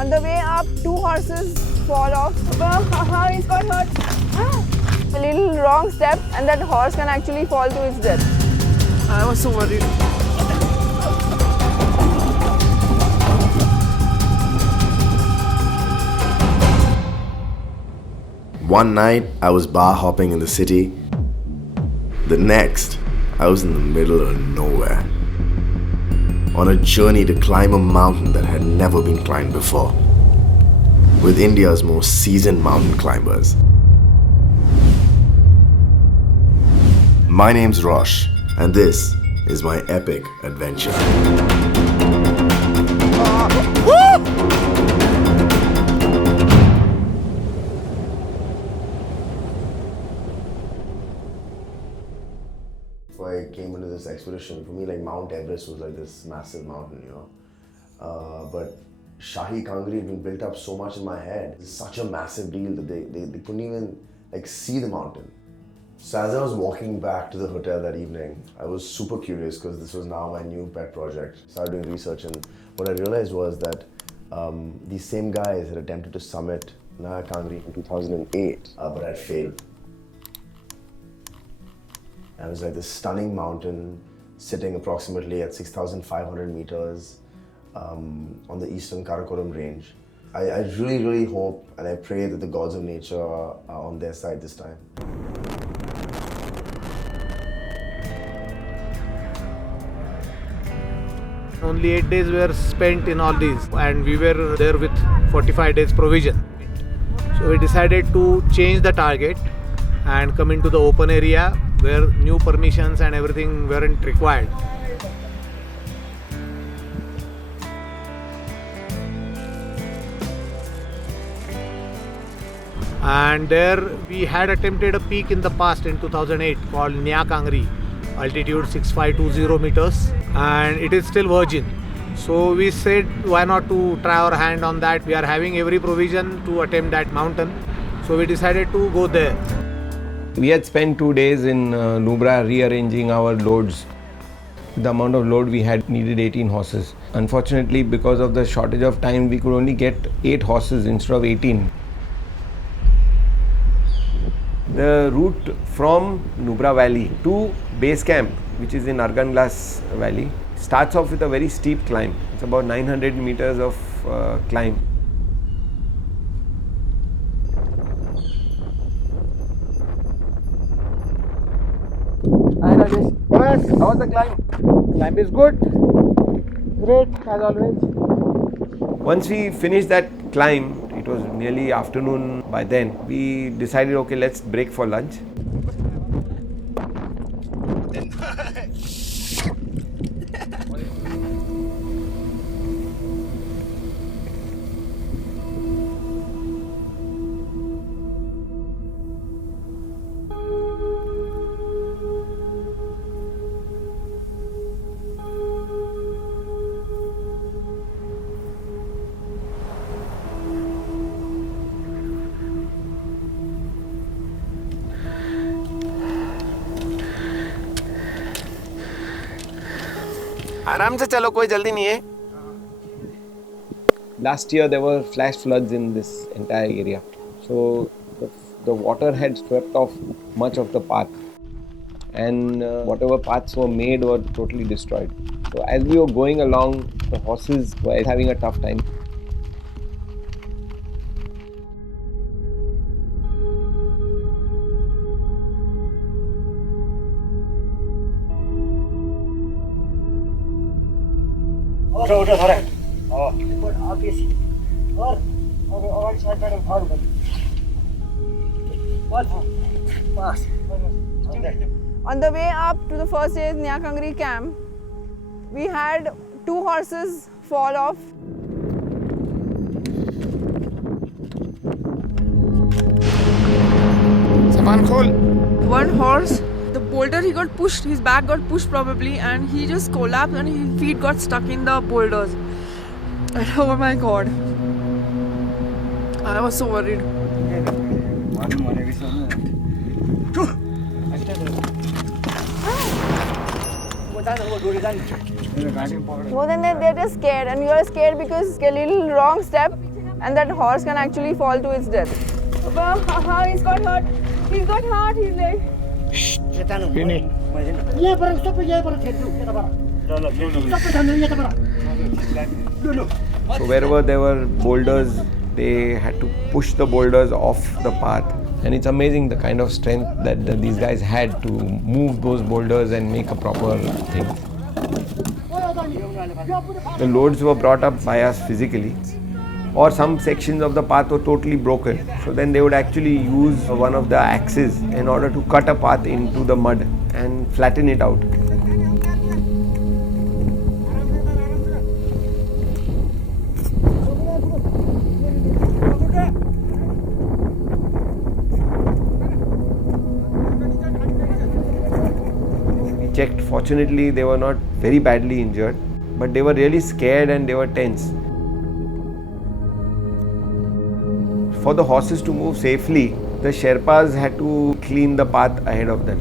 On the way up, two horses fall off. He's got hurt. A little wrong step and that horse can actually fall to his death. I was so worried. One night, I was bar hopping in the city. The next, I was in the middle of nowhere, on a journey to climb a mountain that had never been climbed before, with India's most seasoned mountain climbers. My name's Rosh, and this is my epic adventure. Before I came into this expedition, for me, like Mount Everest was like this massive mountain, you know. But Shahi Kangri had been built up so much in my head. It's such a massive deal that they couldn't even like see the mountain. So as I was walking back to the hotel that evening, I was super curious because this was now my new pet project. Started doing research, and what I realized was that these same guys had attempted to summit Nya Kangri in 2008, but had failed. And it was like this stunning mountain sitting approximately at 6,500 meters on the eastern Karakoram range. I really, really hope and I pray that the gods of nature are on their side this time. Only 8 days were spent in all these, and we were there with 45 days provision. So we decided to change the target and come into the open area where new permissions and everything weren't required. And there we had attempted a peak in the past in 2008 called Nya Kangri, altitude 6520 meters, and it is still virgin. So we said why not to try our hand on that. We are having every provision to attempt that mountain. So we decided to go there. We had spent 2 days in Nubra rearranging our loads. The amount of load we had needed 18 horses. Unfortunately, because of the shortage of time, we could only get 8 horses instead of 18. The route from Nubra Valley to base camp, which is in Arganglas Valley, starts off with a very steep climb. It's about 900 meters of climb. Hi Rajesh. Yes. How was the climb? Climb is good. Great as always. Once we finished that climb, it was nearly afternoon by then, we decided, okay, let's break for lunch. आराम से चलो कोई जल्दी नहीं है. Last year there were flash floods in this entire area, so the water had swept off much of the path, and whatever paths were made were totally destroyed. So as we were going along, the horses were having a tough time. On the way up to the first day's Nya Kangri camp, we had two horses fall off. One horse, the boulder, he got pushed, his back got pushed probably, and he just collapsed and his feet got stuck in the boulders. And oh my god, I was so worried. More than that, they're just scared, and you're scared because a little wrong step and that horse can actually fall to its death. He's got hurt. He's got hurt. He's like. So wherever there were boulders, they had to push the boulders off the path. And it's amazing the kind of strength that these guys had to move those boulders and make a proper thing. The loads were brought up by us physically, or some sections of the path were totally broken. So then they would actually use one of the axes in order to cut a path into the mud and flatten it out. We checked, fortunately they were not very badly injured, but they were really scared and they were tense. For the horses to move safely, the sherpas had to clean the path ahead of them.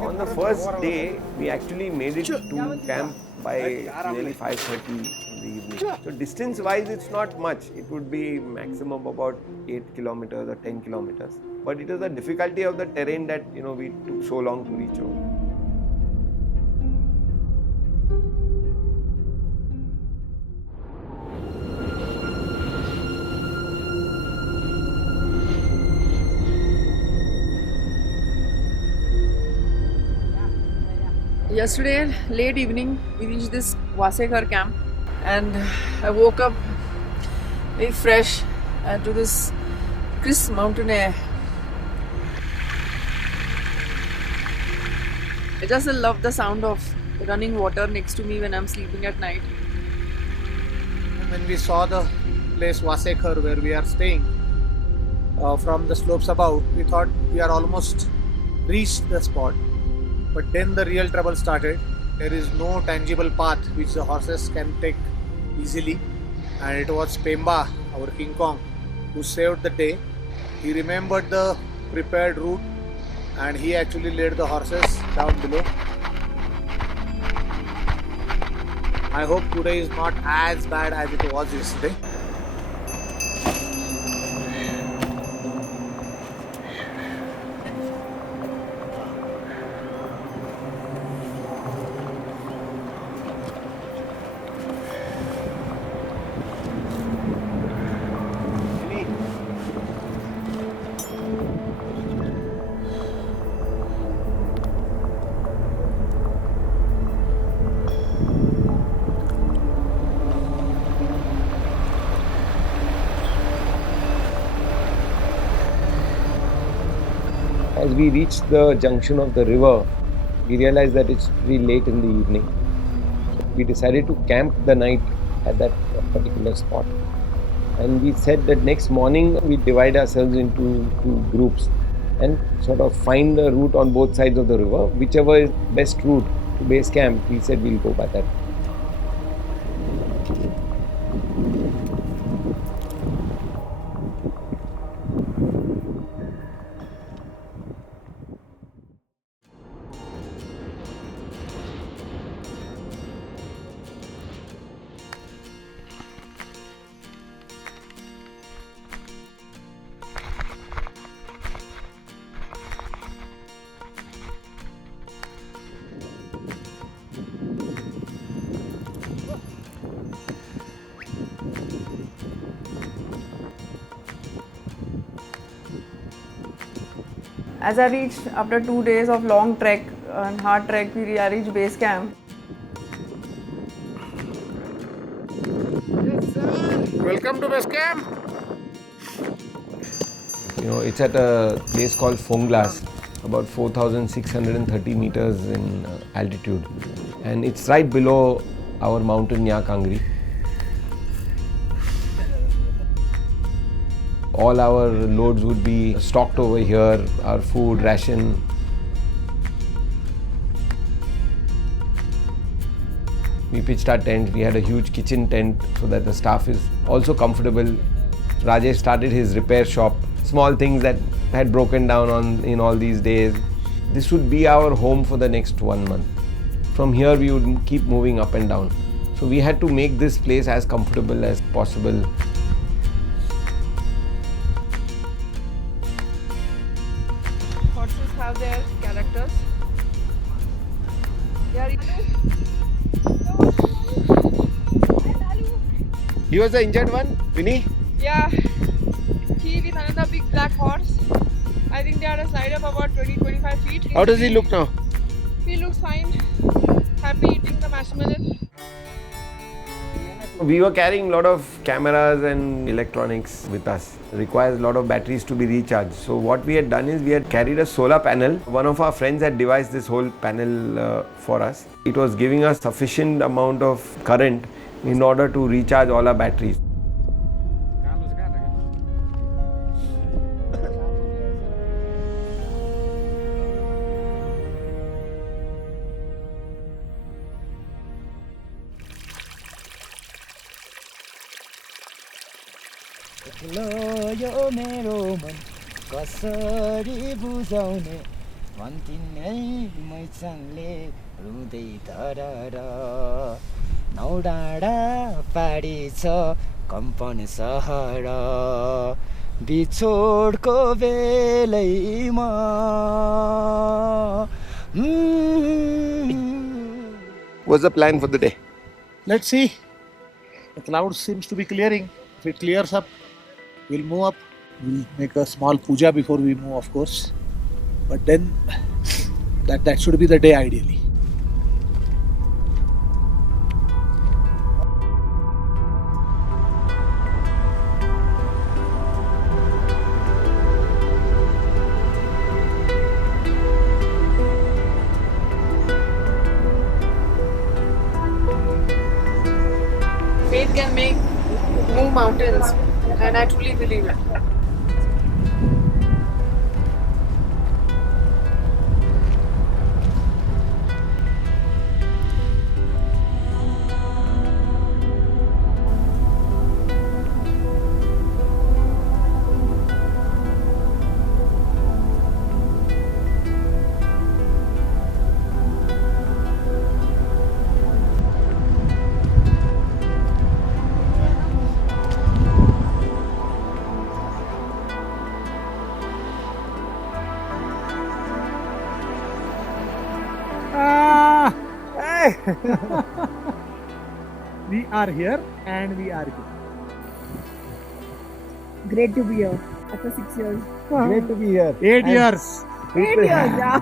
On the first day, we actually made it to camp by nearly 5:30 in the evening. So distance-wise, it's not much. It would be maximum about 8 kilometers or 10 kilometers. But it was the difficulty of the terrain that we took so long to reach home. Yesterday, late evening, we reached this Wasekar camp, and I woke up very fresh to this crisp mountain air. I just love the sound of running water next to me when I'm sleeping at night. And when we saw the place Wasekar where we are staying, from the slopes above, we thought we are almost reached the spot. But then the real trouble started. There is no tangible path which the horses can take easily. And it was Pemba, our King Kong, who saved the day. He remembered the prepared route and he actually led the horses down below. I hope today is not as bad as it was yesterday. As we reached the junction of the river, we realized that it's pretty late in the evening. So we decided to camp the night at that particular spot. And we said that next morning we divide ourselves into two groups and sort of find the route on both sides of the river. Whichever is best route to base camp, we said we'll go by that. As I reached, after 2 days of long trek and hard trek, I reached base camp. Welcome to base camp. You know, it's at a place called Phonglas, about 4,630 meters in altitude. And it's right below our mountain Nya Kangri. All our loads would be stocked over here, our food, ration. We pitched our tent. We had a huge kitchen tent so that the staff is also comfortable. Rajesh started his repair shop. Small things that had broken down in all these days. This would be our home for the next 1 month. From here we would keep moving up and down. So we had to make this place as comfortable as possible. Horses have their characters. He was the injured one, Vinny? Yeah, he with another big black horse. I think they are a slide of about 20-25 feet. How does he look now? He looks fine. Happy eating the marshmallow. We were carrying a lot of cameras and electronics with us. It requires a lot of batteries to be recharged. So what we had done is we had carried a solar panel. One of our friends had devised this whole panel for us. It was giving us sufficient amount of current in order to recharge all our batteries. यो मेरो मन कसरी बुझाउने भन्थिनै मैचाङले रुँदै तरर नौ डाँडा पाडी छ कम्पन सहर बिछोडको बेलैमा What's the plan for the day? Let's see. The cloud seems to be clearing. If it clears up, we'll move up. We'll make a small puja before we move, of course. But then that should be the day ideally. Faith can move mountains, and I truly believe it. We are here and we are here. Great to be here after 6 years. Great to be here. 8 years. 8 years, yeah.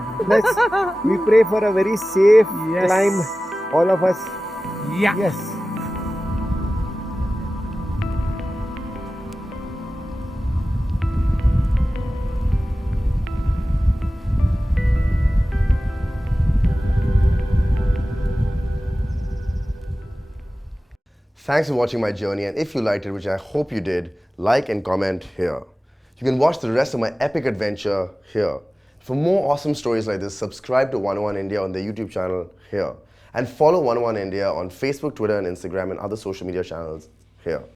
We pray for a very safe Yes. climb, all of us. Yeah. Yes. Thanks for watching my journey, and if you liked it, which I hope you did, like and comment here. You can watch the rest of my epic adventure here. For more awesome stories like this, subscribe to 101 India on the YouTube channel here. And follow 101 India on Facebook, Twitter and Instagram and other social media channels here.